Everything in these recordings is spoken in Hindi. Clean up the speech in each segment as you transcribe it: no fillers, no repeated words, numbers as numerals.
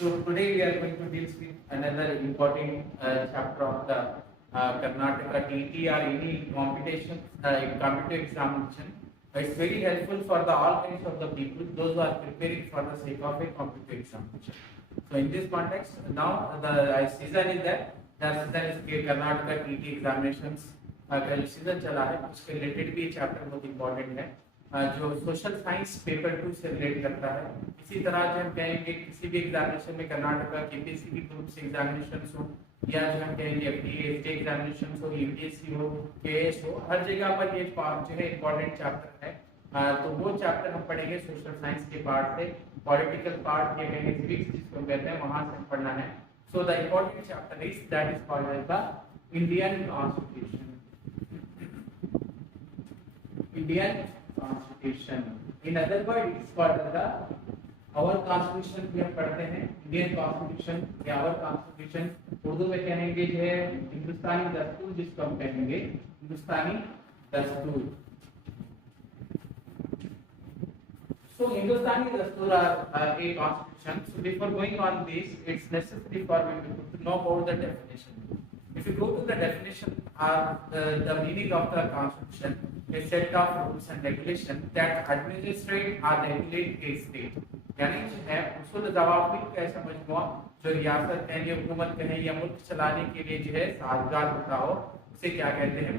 So today we are going to deal with another important chapter of the Karnataka TET or any competitive examination. It's very helpful for the all kinds of the people, those who are preparing for the sake of a competitive examination. So in this context, now the season is there. The season is Karnataka TET examinations का जो सीजन चला है उसके रिलेटेड भी चैप्टर बहुत इंपॉर्टेंट है जो सोशल साइंस पेपर 2 से रिलेट करता है। इसी तरह जो हम कहेंगे किसी भी एग्जामिनेशन में कर्नाटका केपीएससी की ग्रुप से एग्जामिनेशन हो या जो हम कहेंगे एफडीए स्टेट एग्जामिनेशन हो यूपीएससी हो केएस हो, हर जगह पर ये पार्ट जो है इंपॉर्टेंट चैप्टर है। तो वो चैप्टर हम पढ़ेंगे सोशल साइंस के पार्ट से। पॉलिटिकल पार्ट ये कहेंगे सिविक्स जिसको कहते हैं वहां से पढ़ना है। So the important chapter is that is called as the Indian constitution. Indian Constitution. In other words, it's called the our Constitution भी हम पढ़ते हैं Indian Constitution या our Constitution। उर्दू में कहेंगे जो है हिंदुस्तानी दस्तूर, जिसको हम कहेंगे हिंदुस्तानी दस्तूर। So Hindustani Dastur are a constitution. So before going on this, it's necessary for me to know about the definition. If you go to the definition or the meaning of the constitution, a set of rules and regulations that administrate or regulate a state. यानी जो है उसूल ज़वाबित का ऐसा मजमूआ जो रियासत कहें या हुकूमत कहें या मुल्क चलाने के लिए जो है साजगार होता हो, उसे क्या कहते हैं?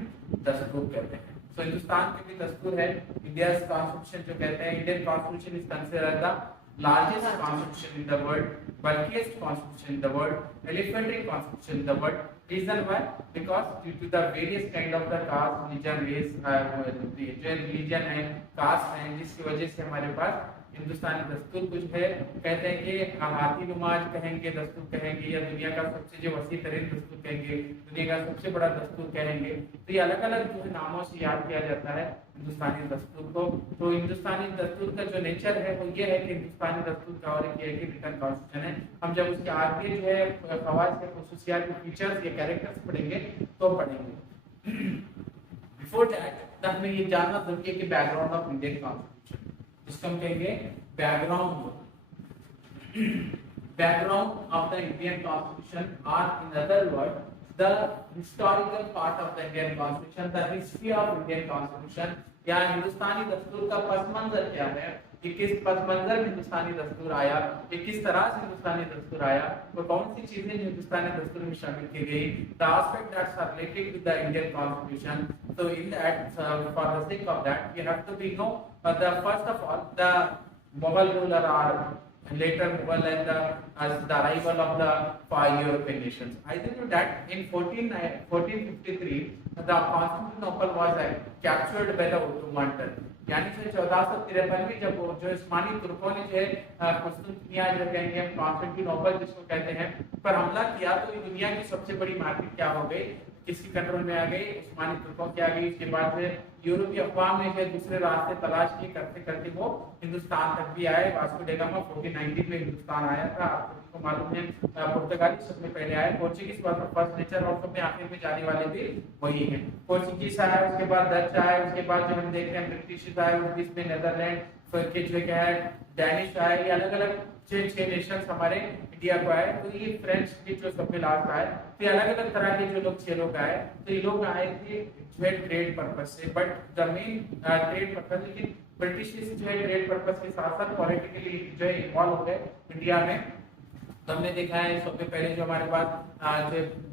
दस्तूर कहते हैं। तो हिंदुस्तान के भी दस्तूर है, इंडिया कॉन्स्टिट्यूशन जो कहते हैं। Indian constitution is considered the largest constitution in the world, bulkiest constitution in the world, elephantary constitution in the world. Reason why? Because due to the various kind of the caste, religion, race, religion and caste है, जिसकी वजह से हमारे पास हिंदुस्तानी दस्तूर कुछ है। कहते हैं कि हाथी नुमाज कहेंगे, दस्तूर कहेंगे, या दुनिया का सबसे जो वसी तरीन दस्तूर कहेंगे, दुनिया का सबसे बड़ा दस्तूर कहेंगे। तो ये अलग अलग जो है नामों से याद किया जाता है हिंदुस्तानी दस्तूर को। तो हिंदुस्तानी दस्तूर का जो नेचर है वो ये है कि हिंदुस्तानी दस्तूर का और एक ये कि रिटन कॉन्स्टिट्यूशन है। हम जब उसके आगे जो है फवाद के खसूसियात के फीचर्स या कैरेक्टर्स पढ़ेंगे तो पढ़ेंगे। बिफोर दैट हमें ये जानना जरूरी है कि बैकग्राउंड ऑफ इंडियन कॉन्स्टिट्यूशन, जिसको हम कहेंगे background of the Indian constitution, और in other word the historical part of the Indian Constitution, the history of Indian Constitution, या हिंदुस्तानी दस्तूर का पस मंजर क्या है, कि किस पस मंजर में हिंदुस्तानी दस्तूर आया, कि किस तरह से हिंदुस्तानी दस्तूर आया, तो कौन सी चीजें जो हिंदुस्तानी दस्तूर में शामिल की गई, the aspect that are related with the Indian Constitution. So in that for the sake of that we have to be know the first of all the Mughal ruler or later Mughal and the arrival of the five European nations. I think that in 1453 the Constantinople was captured by the Ottoman Turk. यानी से 1453 में जब जो उस्मानी तुर्कों ने जो है कुस्तुनतिनिया जो कहेंगे हम कॉन्स्टेंटिनोपल जिसको कहते हैं पर हमला किया, तो ये दुनिया की सबसे बड़ी मार्केट क्या हो गई, किसकी कंट्रोल में आ गई? उस्मानी तुर्कों की आ गई। उसके बाद से यूरोपीय अक़वाम ने जो दूसरे रास्ते तलाश किए, करते करते वो हिंदुस्तान तक भी आए। वास्को डी गामा 1419 में हिंदुस्तान आया था। आपको मालूम है पुर्तगाली सबसे पहले आए, पोर्चुगीज फर्स्ट नेचर और सबसे आखिर में जाने वाले भी वही है। पोर्चुगीज आया, उसके बाद डच आए, उसके बाद जो हम देखते हैं ब्रिटिश आए, उस में नेदरलैंड, फिर के जो क्या है डैनिश आए। ये अलग अलग छह नेशंस हमारे इंडिया को आए। तो ये फ्रेंच के जो सबसे लास्ट आए, तो ये अलग अलग तरह के जो लोग 6 लोग आए, तो ये लोग आए थे जो है ट्रेड पर्पज से, but the main trade purpose, लेकिन ब्रिटिश जो है ट्रेड पर्पज के साथ साथ पॉलिटिकली जो है इन्वॉल्व हो गए इंडिया में। तो हमने देखा है सबसे पहले जो हमारे पास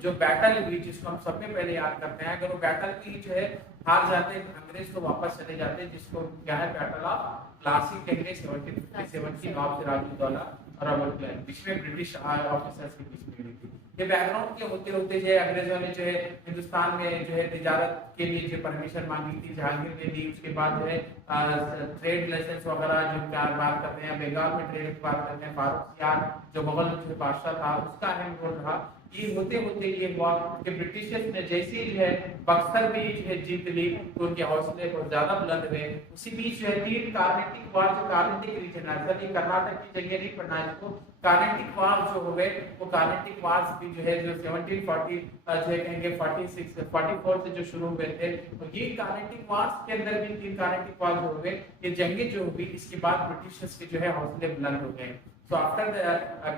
जो बैटल हुई, जिसको हम सबसे पहले याद करते हैं, अगर वो बैटल भी जो है हार जाते अंग्रेज तो वापस चले जाते, जिसको क्या है बैटल ऑफ प्लासी कहेंगे 1757 की नवाब सिराजुद्दौला और अबुल क्लैन बीच में ब्रिटिश ऑफिसर्स के बीच में हुई थी। ये बैकग्राउंड के होते होते जो है अंग्रेजों ने जो है हिंदुस्तान में जो है तिजारत के लिए जो परमिशन मांगी थी, जहांगीर ने दी। उसके बाद जो है ट्रेड लाइसेंस वगैरह जो बात करते हैं, बंगाल में ट्रेड की बात करते हैं, फारूक सियार जो मुगल जो बादशाह था उसका अहम रोल रहा। ये होते होते ये हुआ कि ब्रिटिशर्स ने जैसे जो है बक्सर भी जो है जीत ली, तो उनके हौसले बहुत ज्यादा बुलंद हुए। उसी बीच जो है 3 कार्नेटिक वार, जो कार्नेटिक रीजन है कर्नाटक की जगह नहीं पढ़ना है इसको, कार्नेटिक वार जो हो गए, वो कार्नेटिक वार्स भी जो है जो 1740 जो है कहेंगे 44 से जो शुरू हुए थे, तो ये कार्नेटिक वार्स के अंदर भी 3 कार्नेटिक वार जो हो गए, ये जंगे जो हुई, इसके बाद ब्रिटिशर्स के जो है हौसले बुलंद हो गए। So after the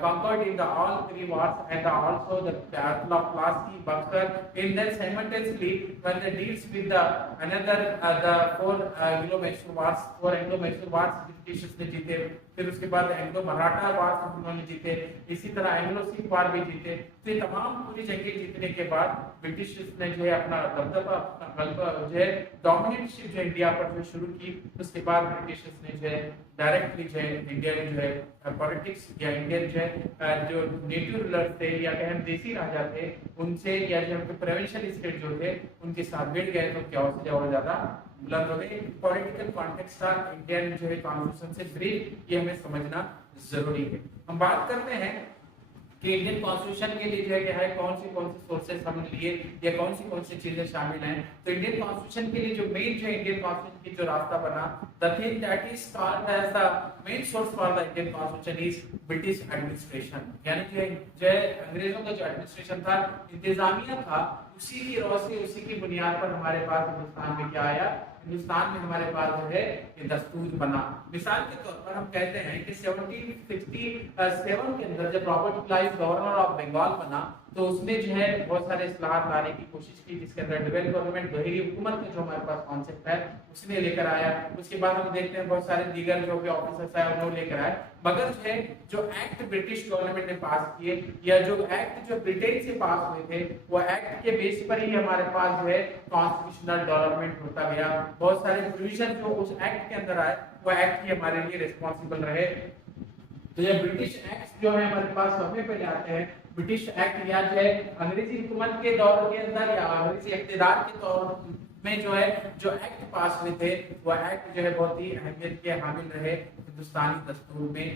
conquered in the all three wars and also the Battle of Plassey, Buxar, and then simultaneously when they deals with the another the four Anglo-Mysore wars, four Anglo-Mysore wars British ने जीते, फिर उसके बाद एंग्लो मराठा वार उन्होंने जीते, इसी तरह एंग्लो सिख वार भी जीते। तो ये तमाम पूरी जंगें जीतने के बाद ब्रिटिश ने जो है अपना दबदबा, अपना गलबा जो है डोमिनेटशिप जो इंडिया पर जो शुरू की, उसके बाद ब्रिटिश ने जो है डायरेक्टली जो है इंडिया में जो है पॉलिटिक्स या इंडियन जो है जो नेटिव रूलर थे या कहें देसी राजा थे उनसे या जो उनके प्रोविंशियल स्टेट जो थे उनके साथ भिड़ गए, तो क्या हो और ज्यादा बुलंद हो गई। पॉलिटिकल कॉन्टेक्स्ट था इंडियन जो है कॉन्स्टिट्यूशन से ब्रीफ, ये हमें समझना जरूरी है। हम बात करते हैं कि इंडियन कॉन्स्टिट्यूशन के लिए जो है क्या है, कौन सी सोर्सेस हमने लिए या कौन सी चीजें शामिल हैं। तो इंडियन कॉन्स्टिट्यूशन के लिए जो मेन जो है इंडियन कॉन्स्टिट्यूशन की जो रास्ता बना, the thing that is called as the main source for the Indian constitution is British administration. यानी जो है अंग्रेजों का जो एडमिनिस्ट्रेशन था, इंतजामिया था, उसी की रोशनी, उसी की बुनियाद पर हमारे पास हिंदुस्तान में क्या आया, हिंदुस्तान में हमारे पास जो है ये दस्तूर बना। मिसाल के तौर पर हम कहते हैं कि 1767 के अंदर जब Robert Clive governor of Bengal बना, तो उसने जो है बहुत सारे इस्लाहात लाने की कोशिश की, जिसके अंदर डुअल गवर्नमेंट, दोहरी हुकूमत का जो हमारे पास कॉन्सेप्ट है उसने लेकर आया। उसके बाद हम देखते हैं बहुत सारे दीगर जो भी ऑफिसर्स आए उन्होंने लेकर आए, मगर जो है जो एक्ट ब्रिटिश गवर्नमेंट ने पास किए या जो एक्ट जो ब्रिटेन से पास हुए थे, वो एक्ट के बेस पर ही हमारे पास जो है कॉन्स्टिट्यूशनल डेवलपमेंट होता गया। बहुत सारे प्रोविजन जो उस एक्ट के अंदर आए वो एक्ट ही हमारे लिए रिस्पॉन्सिबल रहे। तो ये ब्रिटिश एक्ट जो है हमारे पास सबसे पहले आते हैं। ब्रिटिश एक्ट या जो है अंग्रेजी हुकूमत के दौर के अंदर या अंग्रेजी इख्तियार के दौर में जो है जो एक्ट पास हुए थे, वो एक्ट जो है बहुत ही अहमियत के हामिल रहे हिंदुस्तानी दस्तूर में,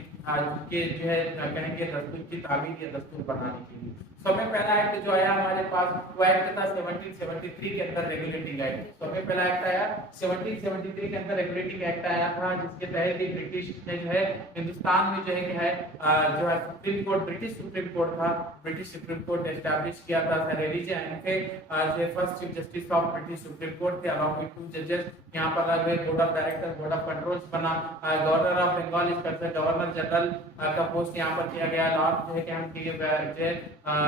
के जो है कहेंगे दस्तूर की तामीर या दस्तूर बनाने के लिए। सबसे पहला एक्ट जो आया हमारे पास वो एक्ट था 1773 के अंदर रेगुलेटिंग एक्ट। सबसे पहला एक्ट आया 1773 के अंदर रेगुलेटिंग एक्ट आया था, जिसके तहत ही ब्रिटिश ने जो है हिंदुस्तान में जो है क्या है जो है supreme court, British supreme court था, ब्रिटिश सुप्रीम कोर्ट ने एस्टैब्लिश किया था। सर एलिजा एनके जो first chief justice of British supreme court थे, अलॉन्ग विद 2 जजेस। यहाँ पर अलग board of director, board of controls बना। गवर्नर ऑफ बंगाल इस तरह से गवर्नर जनरल का पोस्ट यहाँ पर किया गया। लॉर्ड जो है क्या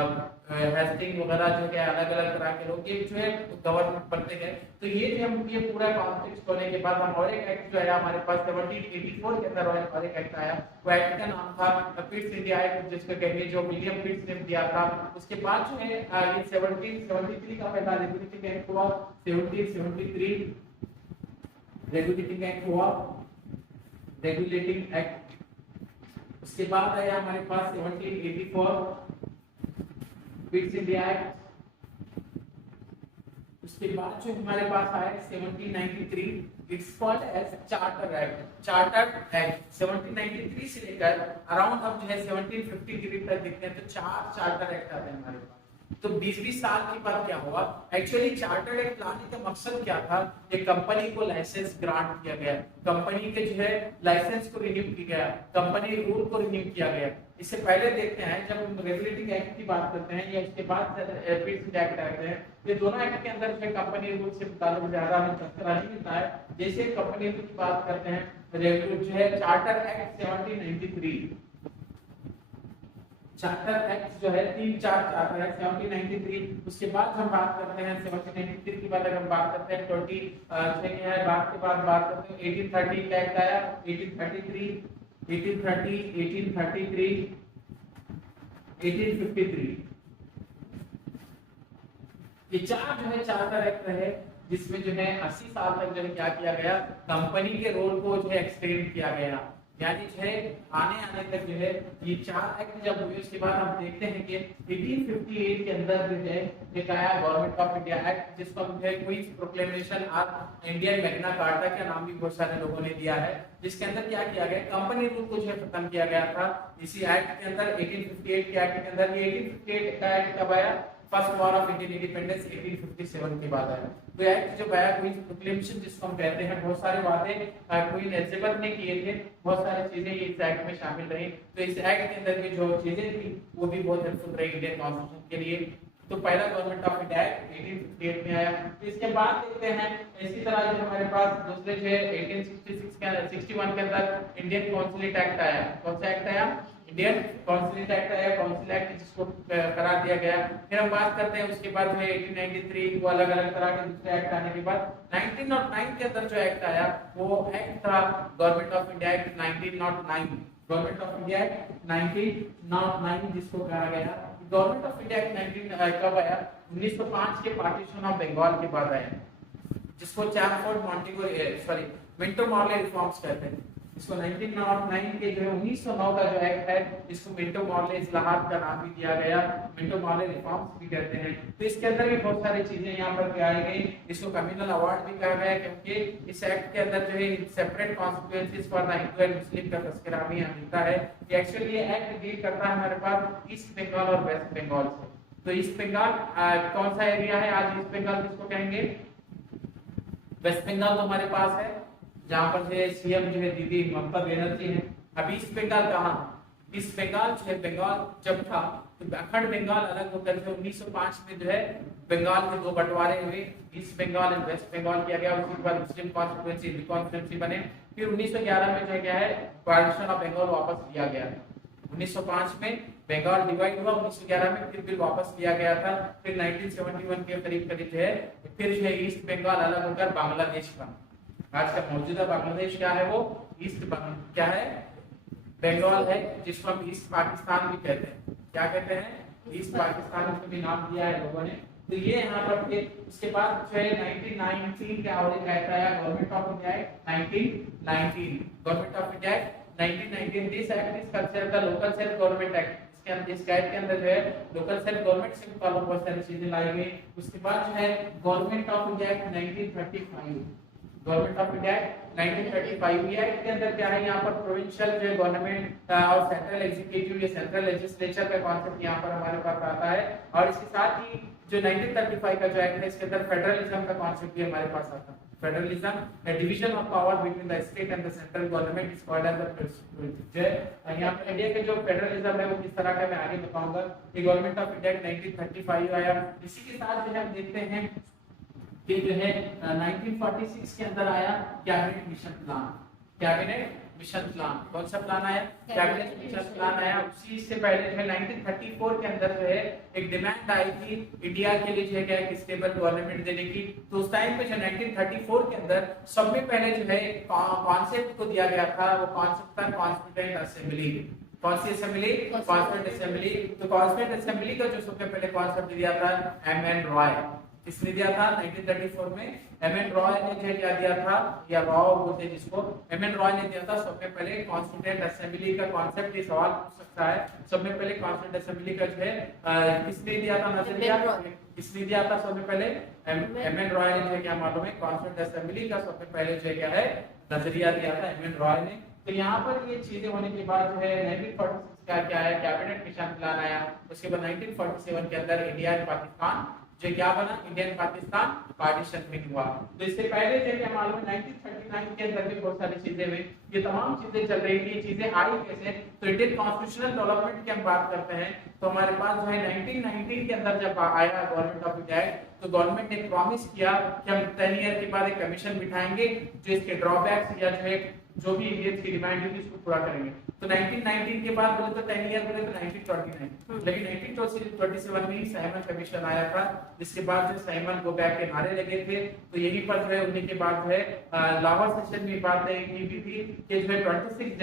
हम हेस्टिंग वगैरह जो है अलग अलग तरह के लोग ये जो है गवर्नमेंट बनते गए। तो ये जो हम ये पूरा कॉन्टेक्स्ट होने के बाद हम और एक एक्ट जो है हमारे पास 1784 के अंदर और एक एक्ट आया। वो एक्ट का नाम था पिट्स इंडिया एक्ट, जिसको कहेंगे जो विलियम पिट्स ने दिया था। उसके बाद जो है ये 1773 का पहला रेगुलेटिंग एक्ट हुआ। 1773 रेगुलेटिंग एक्ट हुआ, रेगुलेटिंग एक्ट। उसके बाद आया हमारे पास 1784 पिट्स इंडिया एक्ट। उसके बाद जो हमारे पास आया 1793 it's called as charter act. Charter act 1793 से लेकर अराउंड हम जो है 1753 तक देखते हैं तो 4 चार्टर एक्ट आते हैं हमारे पास। तो 20-20 साल के बाद क्या हुआ, एक्चुअली चार्टर एक्ट लाने का मकसद क्या था, ये कंपनी को लाइसेंस ग्रांट किया गया, कंपनी के जो है लाइसेंस को रिन्यू किया गया, कंपनी रूल को रिन्यू किया गया। इससे पहले देखते हैं जब हम रेगुलेटिंग एक्ट की बात करते हैं या इसके बाद पिट्स एक्ट आते हैं, ये दोनों एक्ट के अंदर जो कंपनी रूल से मुताबिक ज्यादा हमें तस्करा नहीं मिलता है। जैसे कंपनी रूल की बात करते हैं जो है चार्टर एक्ट 1793, चार्टर एक्ट जो है 3-4 चार्टर एक्ट 1793। उसके बाद हम बात करते हैं 1793 के बाद अगर हम बात करते हैं 20 क्या है बात के बाद बात करते हैं 1830 का एक्ट आया। 1833 1833 1853 ये 4 जो है चार्टर एक्ट रहे, जिसमें जो है 80 साल तक जो है क्या किया गया, कंपनी के रोल को जो है एक्सटेंड किया गया। यानी जो है आने तक जो है ये 4 एक्ट जब हुए उसके बाद हम देखते हैं कि 1858 के अंदर जो है एक आया गवर्नमेंट ऑफ इंडिया एक्ट, जिसको हम जो है queen's proclamation of Indian Magna Carta का नाम भी बहुत सारे लोगों ने दिया है, जिसके अंदर क्या किया गया, कंपनी रूल को जो है खत्म किया गया था इसी एक्ट के अंदर। 1858 के एक्ट के अंदर ये 1858 का एक्ट कब आया, first war of Indian independence 1857 के बाद आया। तो एक्ट जो आया क्वींस प्रोक्लेमेशन जिसको हम कहते हैं, बहुत सारे वादे क्वीन एलिजाबेथ ने किए थे, बहुत सारी चीजें इस एक्ट में शामिल रही। तो इस एक्ट के अंदर भी जो चीजें थी वो भी बहुत हेल्पफुल रही इंडियन कॉन्स्टिट्यूशन के लिए। तो पहला गवर्नमेंट ऑफ इंडिया एक्ट 1858 में आया। तो इसके बाद देखते हैं इसी तरह जो हमारे पास दूसरे जो है 1861 के अंदर इंडियन कॉन्सुलेट एक्ट आया। कौन सा एक्ट आया, इंडियन काउंसिल एक्ट आया, काउंसिल एक्ट जिसको करार दिया गया। फिर हम बात करते हैं उसके बाद में 1893 को अलग अलग तरह के दूसरे एक्ट आने के बाद 1909 के अंदर जो एक्ट आया वो एक्ट था government of India act 1909। Government of India act 1909 जिसको कहा गया। गवर्नमेंट ऑफ इंडिया एक्ट 19 कब आया? 1905 के पार्टीशन ऑफ बंगाल के बाद आया, जिसको चैमफोर्ड मॉन्टेगो मिंटो मॉर्ले रिफॉर्म्स कहते हैं। इसको 1909 के जो है 1909 का जो एक्ट है इसको मिंटो मॉर्ले इस्लाहात का नाम भी दिया गया, मिंटो मॉर्ले रिफॉर्म्स भी कहते हैं। तो इसके अंदर भी बहुत सारी चीजें यहाँ पर आई गई। इसको कम्युनल अवार्ड भी कहा गया क्योंकि इस एक्ट के अंदर जो है separate constituencies for the Hindu and Muslim का तस्करा भी यहाँ मिलता है। ये एक्चुअली ये एक्ट डील करता है हमारे पास ईस्ट बंगाल और वेस्ट बंगाल से। तो ईस्ट बंगाल कौन सा एरिया है? आज ईस्ट बंगाल किसको कहेंगे? वेस्ट बंगाल तो हमारे पास है जहां पर जो है सीएम जो है दीदी ममता बनर्जी है। अब ईस्ट बंगाल कहाँ? ईस्ट बंगाल जो है बंगाल जब था तो अखंड बंगाल अलग होकर के 1905 में जो है बंगाल के दो बंटवारे हुए, ईस्ट बंगाल और वेस्ट बंगाल किया गया। उसके बाद मुस्लिम कॉन्स्टिट्यूएंसी, हिंदू कॉन्स्टिट्यूएंसी बने। फिर 1911 में जो क्या है पार्टीशन ऑफ बंगाल वापस लिया गया। 1905 में बंगाल डिवाइड हुआ, 1911 में फिर बिल वापस लिया गया था। फिर 1971 के करीब करीब जो है फिर जो है ईस्ट बंगाल अलग होकर बांग्लादेश बना। आज का मौजूदा बांग्लादेश क्या है? वो ईस्ट क्या है? बंगाल है, जिसको हम ईस्ट पाकिस्तान भी कहते हैं। क्या कहते हैं? ईस्ट पाकिस्तान को भी नाम दिया है लोगों ने। तो ये यहाँ पर थे। उसके बाद जो है 1919 का और एक एक्ट आया government of India act 1919। Government of India act 1919 this act is considered the local self government act. इसके अंदर इस एक्ट के अंदर जो है लोकल सेल्फ गवर्नमेंट से फॉलो बहुत सारी चीजें लाई गई। उसके बाद जो है government of India act 1935। Government of India 1935 ये एक्ट के अंदर क्या है? यहाँ पर प्रोविंशियल जो है गवर्नमेंट और सेंट्रल एग्जीक्यूटिव या सेंट्रल लेजिस्लेचर का कॉन्सेप्ट यहाँ पर हमारे पास आता है। और इसके साथ ही जो 1935 का जो एक्ट है इसके अंदर फेडरलिज्म का कॉन्सेप्ट भी हमारे पास आता है। Federalism division of power between the state and the central government is called as the यहाँ पर इंडिया के जो फेडरलिज्म है वो किस तरह का मैं आगे बताऊंगा। ये गवर्नमेंट ऑफ इंडिया 1935 आया। इसी के साथ जो हम देखते हैं कि जो है 1946 के अंदर आया cabinet mission plan. Cabinet mission plan कौन सा प्लान आया? कैबिनेट मिशन प्लान आया। उसी से पहले जो है 1934 के अंदर जो है एक डिमांड आई थी इंडिया के लिए जो है क्या एक स्टेबल गवर्नमेंट देने की। तो उस टाइम पे जो 1934 के अंदर सबसे पहले जो है कॉन्सेप्ट को दिया गया था, वो कॉन्सेप्ट था कॉन्स्टिट्यूएंट असेंबली। कौन सी असेंबली? Constituent assembly. तो कॉन्स्टिट्यूएंट असेंबली का जो सबसे पहले कॉन्सेप्ट दिया था एम.एन. रॉय। किसने दिया था? 1934 में एम.एन. रॉय ने जो क्या दिया था, या राव बोलते जिसको, एम.एन. रॉय ने दिया था। सबसे पहले कॉन्स्टिट्यूएंट असेंबली का कॉन्सेप्ट। ये सवाल पूछ सकता है सबसे पहले कॉन्स्टिट्यूएंट असेंबली का जो है किसने दिया था नजरिया? किसने दिया था सबसे पहले? एम.एन. रॉय ने जो क्या मालूम है कॉन्स्टिट्यूएंट असेंबली का सबसे पहले जो क्या है नजरिया दिया था एम.एन. रॉय ने। तो यहाँ पर ये चीजें होने के बाद जो है 1946 का क्या है कैबिनेट मिशन प्लान आया। उसके बाद 1947 के अंदर इंडिया एंड पाकिस्तान जो क्या बना, इंडियन पाकिस्तान पार्टीशन में हुआ। तो इससे पहले जो क्या मालूम है 1939 के अंदर भी बहुत सारी चीजें हुई। ये तमाम चीजें चल रही थी। चीजें आई कैसे? तो इंडियन कॉन्स्टिट्यूशनल डेवलपमेंट की हम बात करते हैं तो हमारे पास जो है 1919 के अंदर जब आया गवर्नमेंट ऑफ इंडिया तो गवर्नमेंट ने प्रॉमिस किया कि हम 10 ईयर के बाद एक कमीशन बिठाएंगे जो इसके ड्रॉबैक्स या जो भी इंडियंस की डिमांड होगी उसको पूरा करेंगे। तो 1919 के बाद बोले तो 10 ईयर बोले तो 1929, लेकिन 1927 में ही साइमन कमीशन आया था, जिसके बाद जो साइमन गो बैक के नारे लगे थे। तो यही पर जो है उन्हीं के बाद जो है लाहौर सेशन में बात की भी थी कि जो है 26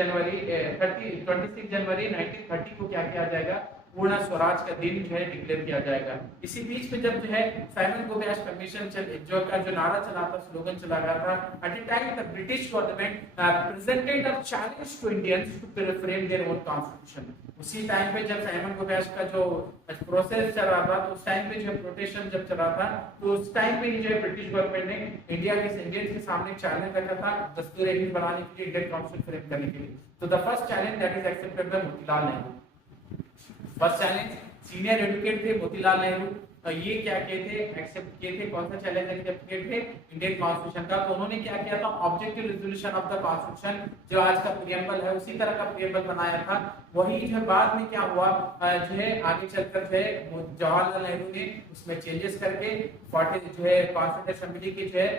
जनवरी 1930 को क्या किया जाएगा, पूर्ण स्वराज का दिन जो है डिक्लेयर किया जाएगा। इसी बीच में जब जो है साइमन गो बैक कमीशन जो नारा चला था, स्लोगन चला गया था, at the time the British government presented a challenge to Indians to frame their own constitution. उसी टाइम पे जब साइमन गो बैक का जो प्रोसेस चल रहा था तो उस टाइम पे जो प्रोटेशन जब चल रहा था तो उस टाइम पे ही जो है ब्रिटिश गवर्नमेंट ने इंडियंस के सामने चैलेंज रखा था दस्तूर हिंद बनाने के लिए, इंडियन काउंसिल फ्रेम करने के लिए। तो the first challenge that is accepted by Motilal Nehru. First challenge senior advocate थे मोतीलाल नेहरू, ये क्या किए थे, एक्सेप्ट किए थे। कौन सा चैलेंज एक्सेप्ट किए थे? इंडियन कॉन्स्टिट्यूशन का। तो उन्होंने क्या किया था, objective resolution of the constitution जो आज का प्रियम्बल है उसी तरह का प्रियम्बल बनाया था। वही जो है बाद में क्या हुआ जो है आगे चलकर जो है जवाहरलाल नेहरू ने उसमें चेंजेस करके 40 जो है कॉन्स्टिट्यूएंट असेंबली की जो है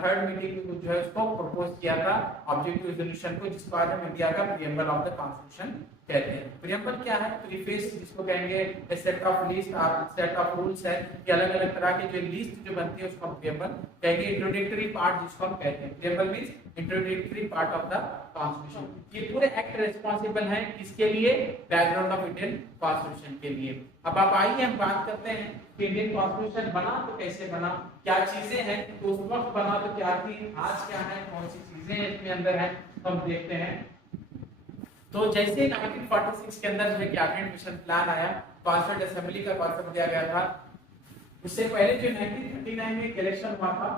थर्ड मीटिंग में जो है उसको प्रपोज किया था ऑब्जेक्टिव रेजोल्यूशन को, जिसको आज हम इंडिया का प्रियम्बल ऑफ द कॉन्स्टिट्यूशन कहते हैं। प्रियम्बल क्या है? प्रीफेस जिसको कहेंगे सेट ऑफ लिस्ट और सेट ऑफ रूल्स है कि अलग अलग तरह के जो लिस्ट जो बनती है उसको हम प्रियम्बल कहेंगे। इंट्रोडक्टरी पार्ट जिसको हम कहते हैं, preamble means introductory part of the constitution. ये पूरे एक्ट रिस्पांसिबल हैं किसके लिए? बैकग्राउंड ऑफ इंडियन कॉन्स्टिट्यूशन के लिए। अब आप आइए हम बात करते हैं कि इंडियन कॉन्स्टिट्यूशन बना तो कैसे बना, क्या चीजें हैं, तो उस वक्त बना तो क्या थी, आज क्या है, कौन सी चीजें इसमें अंदर है, तो हम देखते हैं। तो जैसे 1946 के अंदर जो है कैबिनेट मिशन प्लान आया, कॉन्स्टिट्यूंट असेंबली का कॉन्सेप्ट दिया गया था। उससे पहले जो 1939 में एक इलेक्शन हुआ था,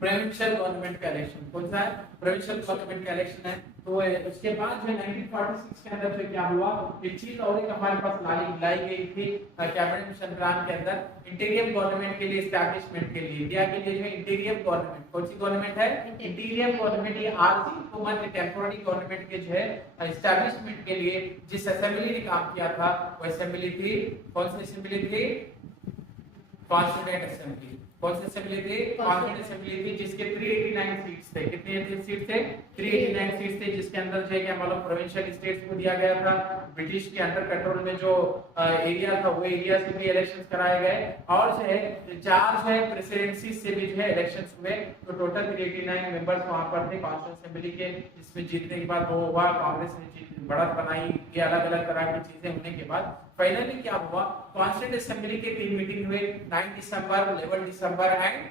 प्रोविंशियल गवर्नमेंट का इलेक्शन। कौन सा है? प्रोविंशियल गवर्नमेंट का इलेक्शन है। तो उसके बाद जो 1946 के अंदर जो क्या हुआ, एक चीज और एक हमारे पास लाई गई थी कैबिनेट मिशन प्लान के अंदर, इंटीरियम गवर्नमेंट के लिए, एस्टैब्लिशमेंट के लिए, इंडिया के लिए जो इंटीरियम गवर्नमेंट, कौन सी गवर्नमेंट है? इंटीरियम गवर्नमेंट। ये आरजी हुकूमत के टेम्पोररी गवर्नमेंट के जो है एस्टैब्लिशमेंट के लिए जिस असेंबली ने काम किया था वो असेंबली थी, कौन सी असेंबली थी? Constituent assembly. कौन सी असेंबली थी? कॉन्स्टिट्यूएंट असेंबली थी, जिसके 389 सीट्स थे। कितने सीट थे? 389 सीट्स थे, जिसके अंदर जो है क्या मालूम प्रोविंशियल स्टेट्स को दिया गया था। ब्रिटिश के अंडर कंट्रोल में जो एरिया था वो एरिया से भी इलेक्शंस कराए गए, और जो है 4 जो है प्रेसिडेंसी से भी जो है इलेक्शंस हुए। तो टोटल 389 मेंबर्स वहां पर थे कॉन्स्टिट्यूएंट असेंबली के, जिसमें जीतने के बाद वो हुआ, कांग्रेस ने बढ़त बनाई, ये अलग अलग तरह की चीजें होने के बाद फाइनली क्या हुआ, कॉन्स्टिट्यूएंट असेंबली के 3 मीटिंग हुए, 9 दिसंबर, 11 दिसंबर एंड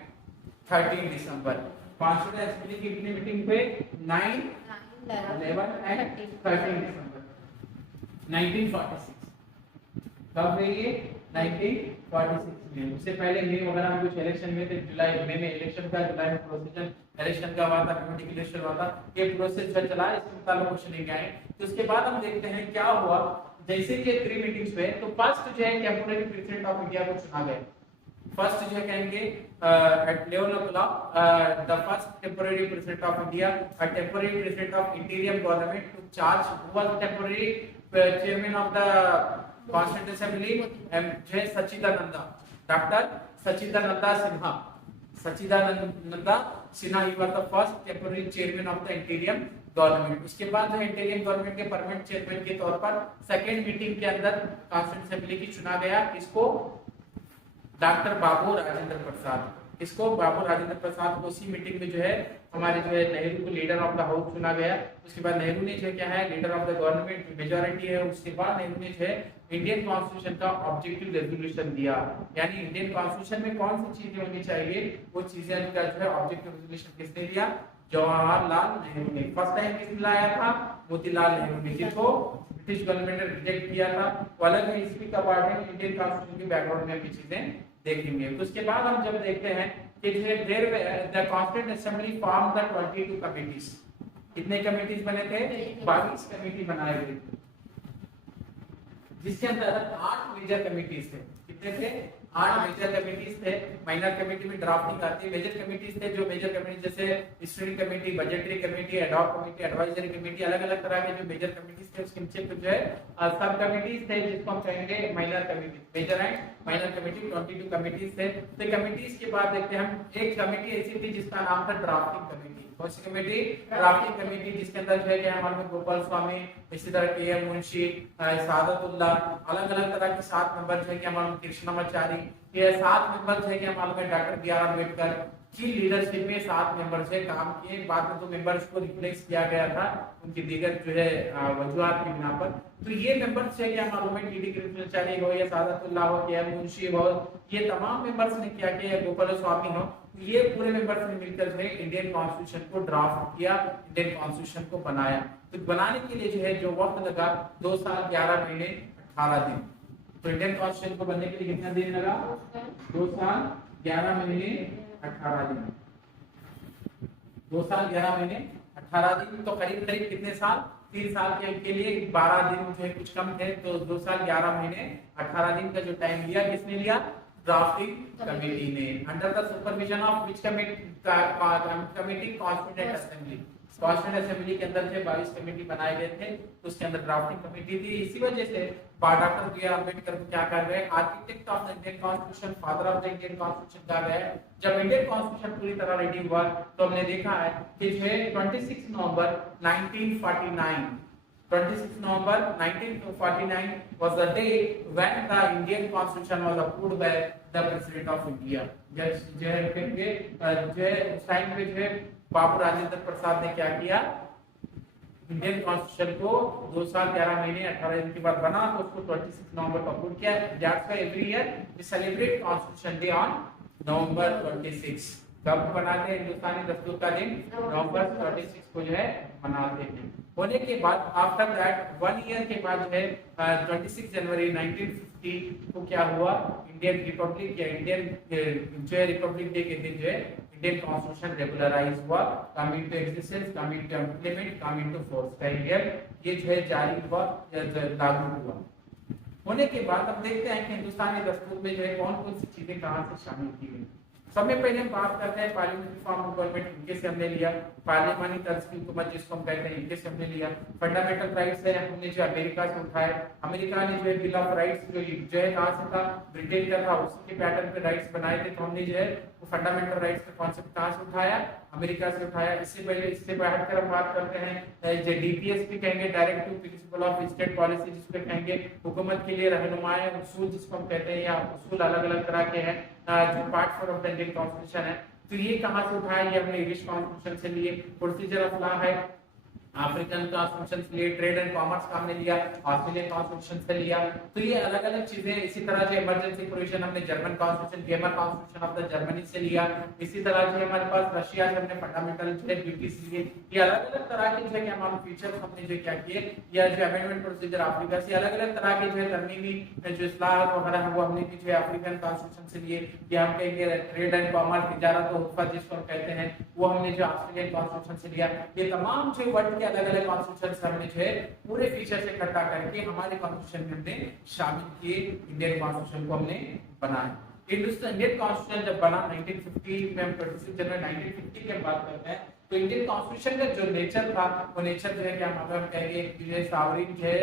13 दिसंबर। कॉन्स्टिट्यूएंट असेंबली की कितनी मीटिंग हुए? 9, 11 एंड 13 दिसंबर 1946। कब हुई ये? 1946 में। उससे पहले मई वगैरह में कुछ इलेक्शन में थे, जुलाई मई में इलेक्शन का, जुलाई में प्रोसीजर इलेक्शन का हुआ था, कमेटी इलेक्शन हुआ था। ये प्रोसेस जो चला, इसमें मुताबिक क्वेश्चन नहीं आए। तो उसके बाद हम देखते हैं क्या हुआ। जैसे कि 3 मीटिंग्स हुए, तो फर्स्ट जो है टेम्पोररी प्रेसिडेंट ऑफ इंडिया को चुना गया। फर्स्ट जो है कहेंगे at level of law the first temporary president of India, a temporary president of interim government to charge who was temporary chairman of the constituent assembly, जो है Sachchidananda, doctor Sachchidananda Sinha. Sachchidananda Sinha he was the first temporary chairman of the interim government. उसके बाद जो इंटीरियम गवर्नमेंट के परमानेंट चेयरमैन के तौर पर सेकेंड मीटिंग के अंदर कॉन्स्टिट्यूएंट असेंबली की चुना गया। इसको डॉक्टर बाबू राजेंद्र प्रसाद। इसको बाबू राजेंद्र प्रसाद को उसी मीटिंग में जो है हमारे जो है नेहरू को लीडर ऑफ द हाउस चुना गया। उसके बाद नेहरू ने जो है क्या है leader of the government, majority है। उसके बाद नेहरू ने जो है इंडियन कॉन्स्टिट्यूशन का ऑब्जेक्टिव रेजोल्यूशन दिया, यानी इंडियन कॉन्स्टिट्यूशन में कौन सी चीजें होनी चाहिए वो चीजें का जो है ऑब्जेक्टिव रेजोल्यूशन किसने दिया? जवाहरलाल नेहरू ने। फर्स्ट टाइम किसने लाया था? मोतीलाल नेहरू ने, जिसको ब्रिटिश गवर्नमेंट ने रिजेक्ट किया था। वो अलग है, हिस्ट्री का पार्ट है, इंडियन कॉन्स्टिट्यूशन के बैकग्राउंड में भी चीजें देखेंगे। तो उसके बाद हम जब देखते हैं कि जो है the constituent assembly form the 22 committees. कितने कमिटीज बने थे? 22 कमेटी बनाए गए, जिसके अंदर 8 मेजर कमिटीज थे। कितने थे? 8 मेजर कमिटीज थे। माइनर कमेटी में ड्राफ्टिंग आती है। मेजर कमिटीज थे, जो मेजर कमेटी जैसे student committee, budgetary committee, ad hoc committee, advisory committee, अलग अलग तरह के जो मेजर कमिटीज थे उसके नीचे कुछ जो है सब कमिटीज थे, जिसको हम कहेंगे minor committee. Major and minor committee 22 committees थे। तो कमिटीज के बाद देखते हैं हम, एक कमेटी ऐसी थी जिसका नाम था ड्राफ्टिंग कमेटी। कौन सी कमेटी? ड्राफ्टिंग कमेटी, जिसके अंदर जो है कि हमारे में गोपाल स्वामी, इसी तरह के एम मुंशी, सादतुल्ला, अलग अलग तरह के 7 मेंबर जो है कि हमारे कृष्णमाचारी, ये 7 मेंबर जो है कि हमारे में डॉक्टर बी आर अम्बेडकर की लीडरशिप में 7 मेंबर से काम किए। बाद में 2 मेंबर्स को रिप्लेस किया गया था उनकी दीगर जो है वजूहात की बिना पर। तो ये मेंबर्स है कि हमारे में टीडी कृष्णमाचारी हो या सादतुल्ला हो या मुंशी हो, ये तमाम मेंबर्स ने क्या किया, गोपाल स्वामी हो, ये पूरे मेंबर्स ने मिलकर जो है इंडियन कॉन्स्टिट्यूशन को ड्राफ्ट किया, इंडियन कॉन्स्टिट्यूशन को बनाया। तो बनाने के लिए जो है जो वक्त लगा 2 साल 11 महीने 18 दिन। तो इंडियन कॉन्स्टिट्यूशन को बनने के लिए कितना दिन लगा? 2 साल 11 महीने 18 दिन। 2 साल 11 महीने 18 दिन, तो करीब करीब कितने साल? 3 साल के लिए 12 दिन जो है कुछ कम थे। तो 2 साल 11 महीने 18 दिन का जो टाइम लिया, किसने लिया? ड्राफ्टिंग कमेटी ने। Under the supervision of which committee? Constituent assembly. Constituent assembly के अंदर से 22 कमेटी बनाए गए थे, तो उसके अंदर ड्राफ्टिंग कमेटी थी। इसी वजह से डॉक्टर बी आर अम्बेडकर को क्या कर रहे हैं? Architect of the Indian constitution, father of the Indian constitution कहा गया है। जब इंडियन कॉन्स्टिट्यूशन पूरी तरह रेडी हुआ तो हमने देखा है कि जो है 26 नवंबर 1949 26 November 1949 was the day when the Indian Constitution was approved by the President of India. जो है उस टाइम पे जो है बाबू राजेंद्र प्रसाद ने क्या किया, इंडियन कॉन्स्टिट्यूशन को 2 साल 11 महीने 18 दिन के बाद बना, तो उसको 26 नवंबर को अप्रूव किया। That's why every year we celebrate constitution day on November 26। कब मनाते हैं हिंदुस्तानी दस्तूर का दिन? नवंबर 26 को जो है मनाते हैं। होने के बाद आफ्टर दैट 1 ईयर के बाद जो है 26 जनवरी 1950 को क्या हुआ, इंडियन रिपब्लिक या इंडियन जो है रिपब्लिक डे के दिन जो है इंडियन कॉन्स्टिट्यूशन रेगुलराइज हुआ, coming to existence, coming to implement, coming to force का ये जो है जारी हुआ, लागू हुआ। होने के बाद अब देखते हैं कि हिंदुस्तानी दस्तूर में जो है कौन कौन सी चीजें कहां से शामिल की गई। सबसे पहले हम बात करते हैं पार्लियामेंट्री फॉर्म ऑफ गवर्नमेंट, इनके से हमने लिया। पार्लियामानी तर्ज की हुकूमत जिसको हम कहते हैं, इनके से हमने लिया। फंडामेंटल राइट्स है हमने जो अमेरिका से उठाए, अमेरिका ने जो है बिल ऑफ राइट्स जो है कहां से था, ब्रिटेन का था, उसके पैटर्न पे राइट्स बनाए थे, तो हमने जो है वो फंडामेंटल राइट्स का कॉन्सेप्ट कहां से उठाया, अमेरिका से उठाया। इससे पहले इससे हटकर हम बात करते हैं जो डीपीएस भी कहेंगे, directive principle of state policy जिसको कहेंगे, हुकूमत के लिए रहनुमाएं उसूल जिसको हम कहते हैं, या उसूल अलग अलग तरह के हैं जो part 4 of the Indian constitution है। तो ये कहां से उठाया, ये हमने इंग्लिश कॉन्स्टिट्यूशन से लिए। प्रोसीजर ऑफ लॉ है अफ्रीकन कॉन्स्टिट्यूशन से लिए, ट्रेड एंड कॉमर्स का हमने लिया, ऑस्ट्रेलियन कॉन्स्टिट्यूशन से लिया। तो ये अलग अलग चीजें। इसी तरह जो इमरजेंसी प्रोविजन हमने German constitution, gamer constitution of the Germany से लिया। इसी तरह जो हमारे पास रशिया से हमने फंडामेंटल ड्यूटीज लिए। ये अलग अलग तरह के जो है हमारे फीचर्स हमने जो क्या किए, या जो अमेंडमेंट प्रोसीजर अफ्रीका से अलग अलग तरह के जो है तरमीमी जो इस्लाहात वगैरह है वो हमने भी जो है अफ्रीकन कॉन्स्टिट्यूशन से लिए। या हम कहेंगे ट्रेड एंड कॉमर्स, तिजारत और हुकूमत जिसको हम कहते हैं, वो हमने जो ऑस्ट्रेलियन कॉन्स्टिट्यूशन से लिया। ये तमाम जो वर्ल्ड के अलग अलग कॉन्स्टिट्यूशन से हमने जो है पूरे फीचर से इकट्ठा करके हमारे कॉन्स्टिट्यूशन में हमने शामिल किए, इंडियन कॉन्स्टिट्यूशन को हमने बनाया। इंडियन कॉन्स्टिट्यूशन जब बना 1950 में, हम 26 जनवरी 1950 की बात करते हैं, तो इंडियन कॉन्स्टिट्यूशन का जो नेचर था वो नेचर जो है क्या मतलब कहेंगे जो सावरिन जो है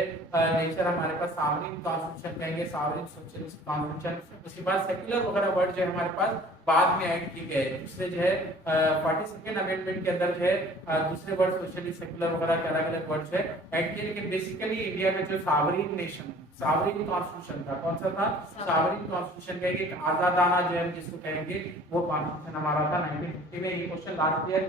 नेचर हमारे पास सावरिन कॉन्स्टिट्यूशन कहेंगे, सावरिन सोशलिस्ट कॉन्स्टिट्यूशन। उसके बाद सेक्युलर वगैरह वर्ड जो है हमारे पास बाद में ऐड किए गए। दूसरे जो है 42nd अमेंडमेंट के अंदर जो है दूसरे वर्ड सोशलिस्ट सेक्युलर वगैरह के अलग अलग वर्ड जो है ऐड किए। लेकिन बेसिकली इंडिया में जो सावरिन नेशन, सावरिन कॉन्स्टिट्यूशन था, कौन सा था, सावरिन कॉन्स्टिट्यूशन कहेंगे, एक आजादाना जो है जिसको कहेंगे वो कॉन्स्टिट्यूशन हमारा था 1950 में। ये क्वेश्चन लास्ट ईयर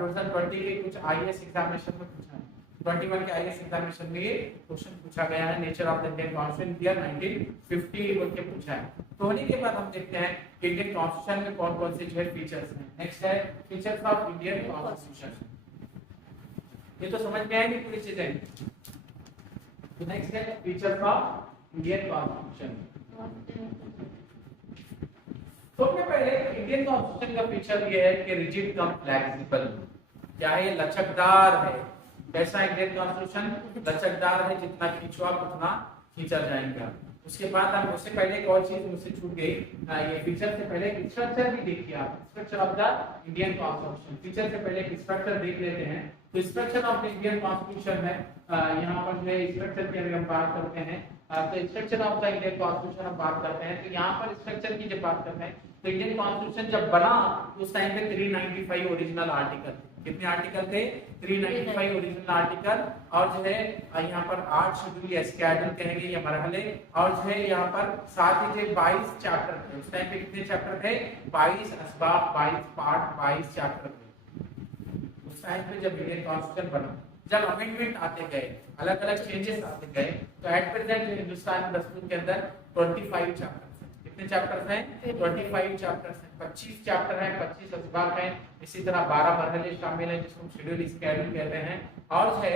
2020 के कुछ आईएएस एग्जामिनेशन में पूछा है, 21 के आईएएस एग्जामिनेशन में ये क्वेश्चन पूछा गया है, nature of the Indian constitution year 1950 बोल के पूछा है। तो होने के बाद हम देखते हैं कि इंडियन कॉन्स्टिट्यूशन में कौन कौन से जो है फीचर्स हैं। नेक्स्ट है फीचर्स ऑफ इंडियन कॉन्स्टिट्यूशन। ये तो समझ में आएगी पूरी चीजें। तो नेक्स्ट है फीचर्स ऑफ इंडियन कॉन्स्टिट्यूशन। सबसे पहले इंडियन कॉन्स्टिट्यूशन का फीचर ये है कि रिजिड कम फ्लेक्सिबल, क्या है, लचकदार है। कैसा इंडियन कॉन्स्टिट्यूशन, लचकदार है, जितना खींचो आप उतना खींचा जाएगा। उसके बाद हम उससे पहले एक और चीज मुझसे छूट गई, ये फीचर से पहले स्ट्रक्चर भी देखिए आप, structure of the Indian constitution. Feature से पहले एक स्ट्रक्चर देख लेते हैं। तो structure of the Indian constitution है, यहाँ पर जो है स्ट्रक्चर की अगर हम बात करते हैं तो structure of the Indian constitution हम बात करते हैं। तो यहाँ पर स्ट्रक्चर की जब बात करते हैं तो इंडियन कॉन्स्टिट्यूशन जब बना उस टाइम पे 395 ओरिजिनल आर्टिकल थे। कितने आर्टिकल थे, 395 ओरिजिनल आर्टिकल, और जो है यहाँ पर 8 शेड्यूल या स्केड्यूल कहेंगे या मरहले, और जो है यहाँ पर साथ ही जो 22 चैप्टर थे। उस टाइम पे कितने चैप्टर थे, 22 असबाब, 22 पार्ट, 22 चैप्टर थे उस टाइम पे जब इंडियन कॉन्स्टिट्यूशन बना। जब अमेंडमेंट आते गए, अलग अलग चेंजेस आते गए, तो एट प्रेजेंट हिंदुस्तान दस्तूर के अंदर 25 चैप्टर, कितने चैप्टर्स हैं, 25 चैप्टर्स हैं, 25 चैप्टर हैं, 25 असबाब हैं। इसी तरह 12 मरहले शामिल हैं जिसको शेड्यूल स्केड्यूल कहते हैं। और जो है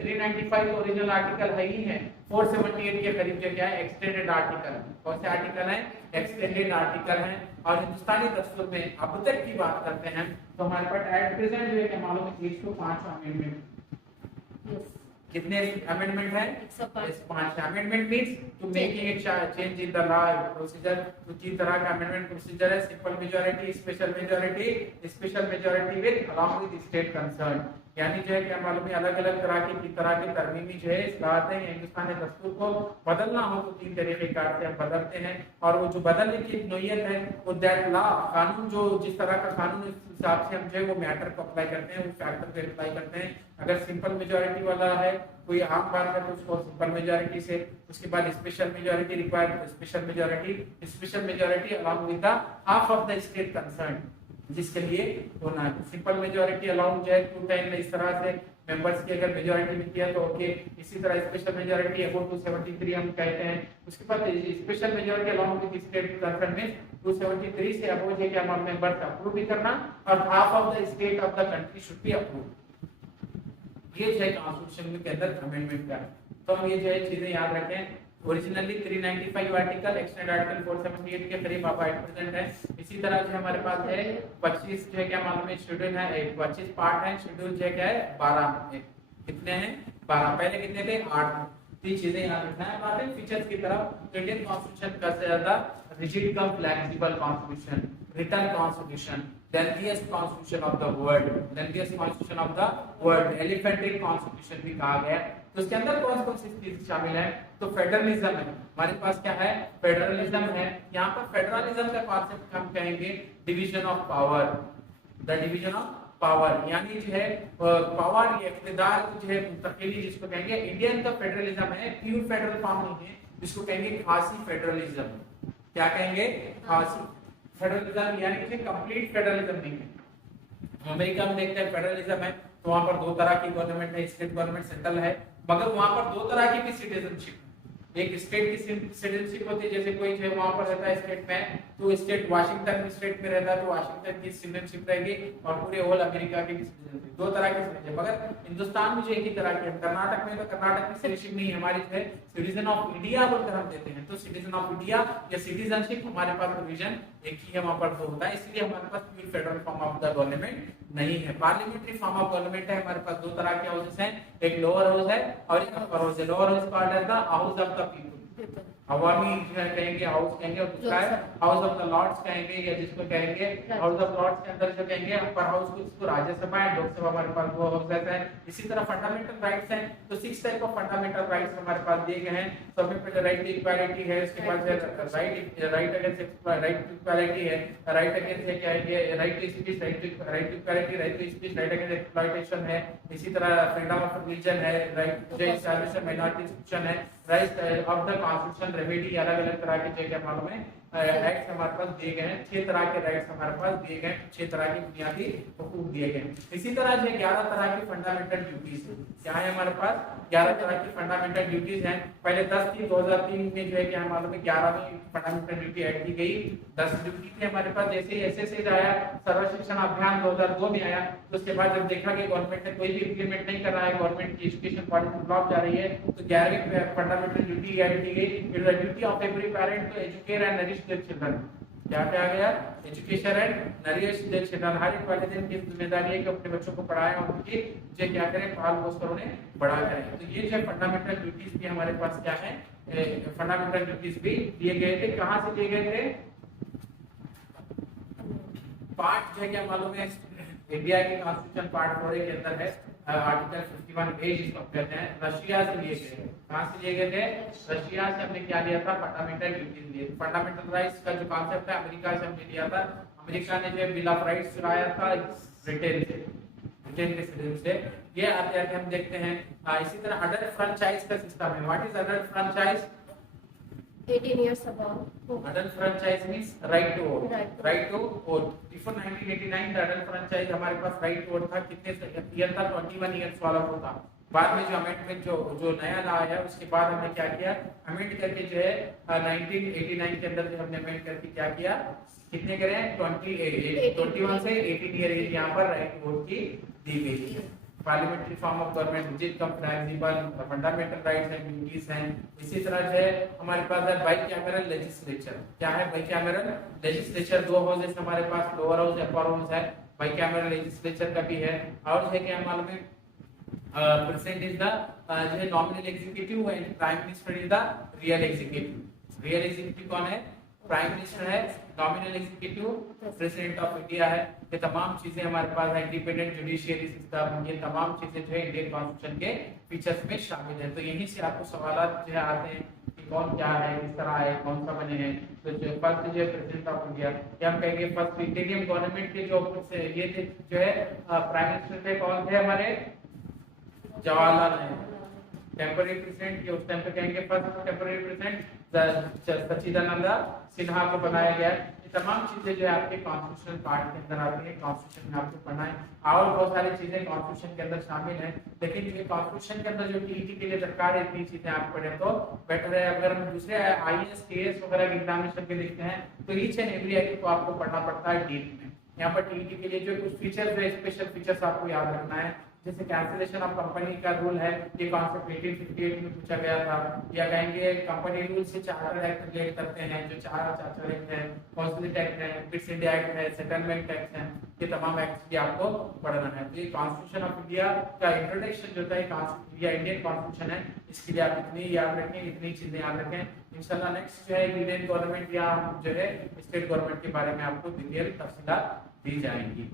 395 ओरिजिनल आर्टिकल है ही है, 478 के करीब जो क्या है एक्सटेंडेड आर्टिकल। कौन से आर्टिकल हैं, एक्सटेंडेड आर्टिकल हैं। और हिंदुस्तानी दस्तूर में अब तक की बात करते हैं तो हमारे पास एट प्रेजेंट जो है मालूम है 105 अमेंडमेंट। कितने अमेंडमेंट है, 5 amendment means to making a change in the law procedure. तो 3 तरह का अमेंडमेंट प्रोसीजर है, simple majority, special majority, special majority with along with state concern. यानी जो है क्या मालूम है अलग अलग तरह के तरमीमी जो है इस्लाहतें हिंदुस्तानी दस्तूर को बदलना हो तो 3 तरीक़ेकार से हम बदलते हैं। और वो जो बदलने की नोयत है वो दैट लॉ कानून जो जिस तरह का कानून उस हिसाब से हम जो है वो मैटर को अप्लाई करते हैं, वो फैक्टर को अप्लाई करते हैं। अगर सिंपल मेजॉरिटी वाला है कोई आम बात है तो उसको सिंपल मेजॉरिटी से, उसके बाद स्पेशल मेजॉरिटी रिक्वायर्ड तो special majority along with the half of the state concern, जिसके लिए होना है सिंपल मेजॉरिटी अलाउड जो है 210 इस तरह से मेंबर्स की अगर मेजॉरिटी मिलती है तो ओके। इसी तरह स्पेशल मेजॉरिटी अबाउट 273 हम कहते हैं। उसके बाद special majority along with state concern में 273 से अबाउट है क्या मेंबर्स अप्रूव भी करना और half of the state of the country should be approve. ये जो है कॉन्स्टिट्यूशन के अंदर अमेंडमेंट का, तो हम ये जो है चीजें याद रखें। ओरिजिनली 395 आर्टिकल एक्सटेंड आर्टिकल 478 के करीब अब 8% है। इसी तरह जो हमारे पास है 25 जो है क्या मालूम है शेड्यूल है 25 पार्ट है, शेड्यूल जो है क्या है 12 है। कितने हैं 12, पहले कितने थे 8। तीन चीजें याद रखना है। बात है फीचर्स की तरफ। इंडियन कॉन्स्टिट्यूशन का से ज्यादा rigid come flexible constitution, return constitution, lengthiest constitution of the world, lengthiest constitution of the world, elephantine constitution भी कहा गया है। तो उसके अंदर कौन कौन सी चीज शामिल है? तो फेडरलिज्म है हमारे पास, क्या है फेडरलिज्म है। यहाँ पर फेडरलिज्म का कॉन्सेप्ट हम कहेंगे division of power, the division of power, यानी जो है पावर इख्तिदार जो है मुंतकिली जिसको कहेंगे। इंडियन का फेडरलिज्म है प्योर फेडरल फॉर्म नहीं है, जिसको कहेंगे खासी फेडरलिज्म। क्या कहेंगे? खासी फेडरलिज्म, यानी कि कंप्लीट फेडरलिज्म नहीं है। अमेरिका में देखते हैं फेडरलिज्म है तो वहां पर 2 तरह की गवर्नमेंट है, स्टेट गवर्नमेंट सेंट्रल है, मगर वहां पर 2 तरह की भी सिटीजनशिप। एक स्टेट की सिटीजनशिप होती है, जैसे कोई जो वहां पर रहता है स्टेट में तो स्टेट वाशिंगटन स्टेट में रहता है तो वाशिंगटन की सिटीजनशिप रहेगी और पूरे होल अमेरिका की सिटीजनशिप। 2 तरह की सिटीजनशिप। मगर हिंदुस्तान में जो एक ही तरह की है। कर्नाटक में तो कर्नाटक की सिटीजनशिप नहीं, हमारी जो है सिटीजन ऑफ इंडिया बोलकर हम देते हैं। तो सिटीजन ऑफ इंडिया या सिटीजनशिप हमारे पास प्रोविजन एक ही है, वहां पर 2 होता है। इसलिए हमारे पास pure federal form of the government नहीं है। पार्लियामेंट्री फॉर्म ऑफ गवर्नमेंट है हमारे पास। 2 तरह के हाउसेस हैं, एक लोअर हाउस है और एक अपर हाउस है। Lower house called as the house of the people, अवामी कहेंगे हाउस कहेंगे, और दूसरा है हाउस ऑफ द लॉर्ड्स कहेंगे, या जिसको कहेंगे हाउस ऑफ लॉर्ड्स के अंदर जो कहेंगे अपर हाउस को जिसको राज्यसभा है, लोकसभा हमारे पास 2 हाउसेस हैं। इसी तरह फंडामेंटल राइट्स हैं तो 6 टाइप ऑफ फंडामेंटल राइट्स हमारे पास दिए गए हैं। सबसे पहले राइट टू इक्वालिटी है, उसके बाद right against right to equality है, राइट अगेंस्ट है क्या है right to speech, right to equality, right to speech, right against exploitation है। इसी तरह फ्रीडम ऑफ रिलीजन है, right to establish minority institution है, right of the constitution remedy, अलग अलग तरह के जगह मालूम है राइट्स हमारे पास दिए गए हैं। 6 तरह के राइट्स हमारे पास दिए गए, 6 तरह के बुनियादी हुकूक दिए गए। इसी तरह जो 11 तरह की फंडामेंटल ड्यूटीज है। क्या है हमारे पास? 11 तरह की फंडामेंटल ड्यूटीज हैं। पहले 10 थी, 2003 में जो है क्या मालूम है 11वीं फंडामेंटल ड्यूटी ऐड की गई। 10 ड्यूटी थी हमारे पास। जैसे ही एसएसए आया, सर्व शिक्षण अभियान 2002 में आया, तो उसके बाद जब देखा कि गवर्नमेंट ने कोई भी इंप्लीमेंट नहीं कर रहा है, गवर्नमेंट की एजुकेशन पॉलिसी ब्लॉक जा रही है, तो 11वीं फंडामेंटल ड्यूटी ऐड की गई। It is the duty of every parent to educate and nourish their children. क्या पे आ गया? Education and nourish their children. हर एक वालिदैन की जिम्मेदारी है कि अपने बच्चों को पढ़ाएं और उनकी जो क्या करें पाल पोस कर उन्हें बड़ा करें। तो ये जो फंडामेंटल ड्यूटीज भी हमारे पास क्या है, फंडामेंटल ड्यूटीज भी दिए गए थे। कहां से दिए गए थे? पार्ट जो है क्या मालूम है इंडिया के कॉन्स्टिट्यूशन पार्ट 4 के अंदर है, आर्टिकल 51A जिसको कहते हैं, रशिया से लिए गए। कहां से लिए गए थे? रशिया से हमने क्या लिया था? फंडामेंटल ड्यूटीज लिए। फंडामेंटल राइट्स का जो कॉन्सेप्ट है अमेरिका से हमने लिया था। अमेरिका ने जो बिल ऑफ राइट्स चलाया था ब्रिटेन से, ब्रिटेन के सिटीजन से। ये आते आते हम देखते हैं। इसी तरह अडल्ट फ्रेंचाइज का सिस्टम है। What is adult franchise? 18 years above. Adult franchise means right to vote. Right to vote. Before 1989 the adult franchise हमारे पास right to vote था। कितने ईयर था? 21 years वाला होता। बाद में जो अमेंडमेंट जो नया ला है उसके बाद हमने क्या किया, अमेंड करके जो है 1989 के अंदर जो हमने अमेंड करके क्या किया, कितने करें 21 से 18 ईयर एज यहाँ पर राइट टू वोट की दी गई है। Parliamentary form of government which come flexible, fundamental rights and duties हैं। इसी तरह जो है हमारे पास है बाइकैमरल लेजिस्लेचर। क्या है बाइकैमरल लेजिस्लेचर? 2 हाउसेस हमारे पास, लोअर हाउस अपर हाउस है। बाइकैमरल लेजिस्लेचर का भी है। और जो है क्या मालूम है प्रेसिडेंट इज द जो है nominal executive and prime minister is the real executive. Real executive कौन है? प्राइम मिनिस्टर है, nominal executive president of India है। ये तमाम चीजें हमारे पास है, इंडिपेंडेंट जुडिशियरी सिस्टम, ये तमाम चीजें जो है इंडियन कॉन्स्टिट्यूशन के फीचर्स में शामिल है। तो यहीं से आपको सवाल जो है आते हैं कि कौन क्या है, किस तरह है, कौन सा बने हैं। तो जो फर्स्ट जो है प्रेसिडेंट ऑफ इंडिया, या हम कहेंगे फर्स्ट इंडियन गवर्नमेंट के जो ये जो है प्राइम मिनिस्टर थे, कौन थे हमारे, जवाहरलाल नेहरू। टेम्पररी प्रेसिडेंट, ये उस टाइम पे कहेंगे फर्स्ट टेम्पररी प्रेसिडेंट सच्चिदानंद सिन्हा को बनाया गया। ये तमाम चीजें जो है आपके कॉन्स्टिट्यूशनल पार्ट के अंदर आती है, कॉन्स्टिट्यूशन में आपको पढ़ना है। और बहुत सारी चीजें कॉन्स्टिट्यूशन के अंदर शामिल है, लेकिन ये कॉन्स्टिट्यूशन के अंदर जो टीईटी के लिए दरकार है, इतनी चीजें आप पढ़े तो बेटर है। अगर हम दूसरे आईएएस केएस वगैरह एग्जामिनेशन के देखते हैं तो ईच एंड एवरी आई को आपको पढ़ना पड़ता है डीप में। यहाँ पर टीईटी के लिए जो कुछ फीचर्स है, स्पेशल फीचर्स आपको याद रखना है। जैसे कैंसिलेशन ऑफ कंपनी का रूल है, ये कॉन्सेप्ट 1858 में पूछा गया था। या कहेंगे कंपनी रूल से चार्टर एक्ट रिलेट करते हैं, जो चार्टर एक्ट है, कॉन्स्टिट्यूट एक्ट है, फिट्स इंडिया एक्ट है, सेटलमेंट एक्ट है, ये तमाम एक्ट भी आपको पढ़ना है। तो ये कॉन्स्टिट्यूशन ऑफ इंडिया का इंट्रोडक्शन जो है इंडियन कॉन्स्टिट्यूशन है, इसके लिए आप इतनी याद रखें, इतनी चीजें याद रखें। इंशाल्लाह नेक्स्ट जो है यूनियन गवर्नमेंट या जो है स्टेट गवर्नमेंट के बारे में आपको डिटेल तफसीलात दी जाएंगी।